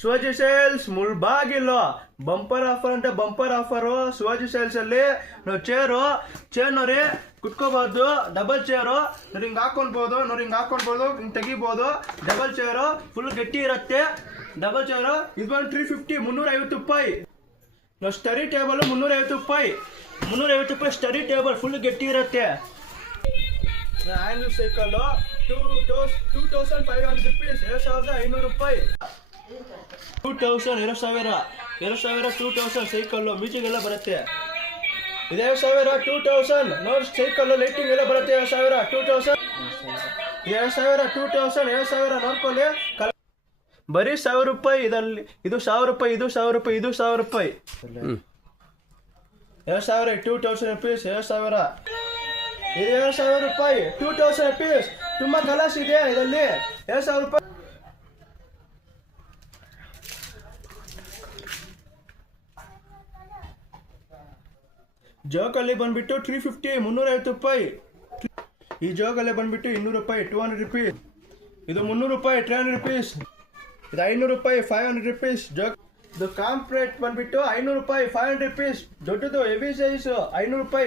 Shivaji sales Mulbagal bumper offer ಅಂತ bumper offer Shivaji sales ಅಲ್ಲಿ ನಾವು ಚೇರ್ ನೋಡಿ ಕುತ್ಕೋಬಹುದು. ಡಬಲ್ ಚೇರು ನೋಡಿ ಹಿಂಗೆ ಹಾಕೊಳ್ಬೋದು, ನೋಡಿ ಹಿಂಗೆ ಹಾಕೊಳ್ಬೋದು, ಹಿಂಗೆ ತೆಗಿಬೋದು. ಡಬಲ್ ಚೇರು ಫುಲ್ ಗಟ್ಟಿ ಇರುತ್ತೆ. ಡಬಲ್ ಚೇರು ಇದು ಬಂದು 350 350 ರೂಪಾಯಿ. ನಾವು ಸ್ಟಡಿ ಟೇಬಲ್ 350 ರೂಪಾಯಿ. 350 ರೂಪಾಯಿ ಸ್ಟಡಿ ಟೇಬಲ್ ಫುಲ್ ಗಟ್ಟಿ ಇರುತ್ತೆ. ಆ್ಯನ್ಯಲ್ ಸೈಕಲ್ 2500 ರೂಪೀಸ್, 2500 ರೂಪಾಯಿ. 2000 ಸೈಕಲ್ ಮ್ಯೂಸಿಕ್ ಎಲ್ಲ ಬರುತ್ತೆ. ಇದು 2000 ನೋಡಿ ಸೈಕಲ್ ಲೈಟಿಂಗ್ ಎಲ್ಲ ಬರುತ್ತೆ. 2000 ನೋಡ್ಕೊಳ್ಳಿ. ಬರೀ 1000 ರೂಪಾಯಿ. ಇದಲ್ಲಿ ಇದು 1000 ರೂಪಾಯಿ, ಇದು 1000 ರೂಪಾಯಿ, ಇದು 1000 ರೂಪಾಯಿ. 2000 ರೂಪೀಸ್, 2000 ಇದು 2000 ರೂಪಾಯಿ, 2000 ರೂಪೀಸ್. ತುಂಬಾ ಕಲರ್ಸ್ ಇದೆ ಇದರಲ್ಲಿ. 2000 ರೂಪಾಯಿ. ಜೋಕಲ್ಲಿ ಬಂದ್ಬಿಟ್ಟು 350 350 ರೂಪಾಯಿ. ಈ ಜೋಗಲ್ಲೇ ಬಂದ್ಬಿಟ್ಟು 200 ರೂಪಾಯಿ, 200 ರೂಪೀಸ್. ಇದು 300 ರೂಪಾಯಿ, 300 ರೂಪೀಸ್. ಇದು 500 ರೂಪಾಯಿ, 500 ರೂಪೀಸ್. ಜೋಗ್ ಇದು ಕಾಂಪ್ಲೇಟ್ ಬಂದ್ಬಿಟ್ಟು 500 ರೂಪಾಯಿ, 500 ರೂಪೀಸ್. ದೊಡ್ಡದು ಹೆವಿ ಸೈಜ್ 500 ರೂಪಾಯಿ.